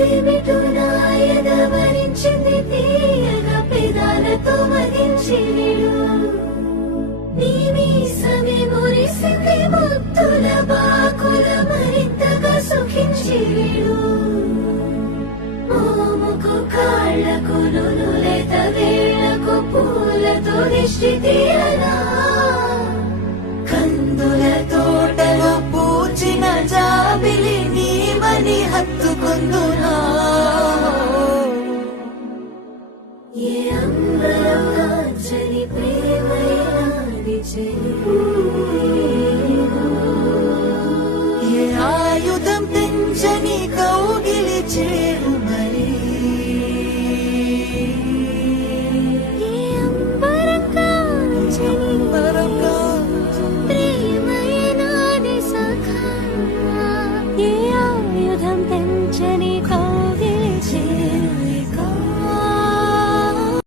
అదేమిటోనాయన వరించింది తీయగా పెదాలతో మదించిడు నీ మీసమే మురిసింది ముద్దుల బాకుల మరింతగా సుఖించిడు మోముకు కాళ్లకు నునులేత వేళ్లకు పూలతో దిష్టి తీయనా కందుల తోటలో పూచిన జాబిలి నీవని హత్తుకుందునా ఏ అంబలో కాంచని ప్రేమయాది ఏ ఆయుధం తెంచని కౌగిలి చేరు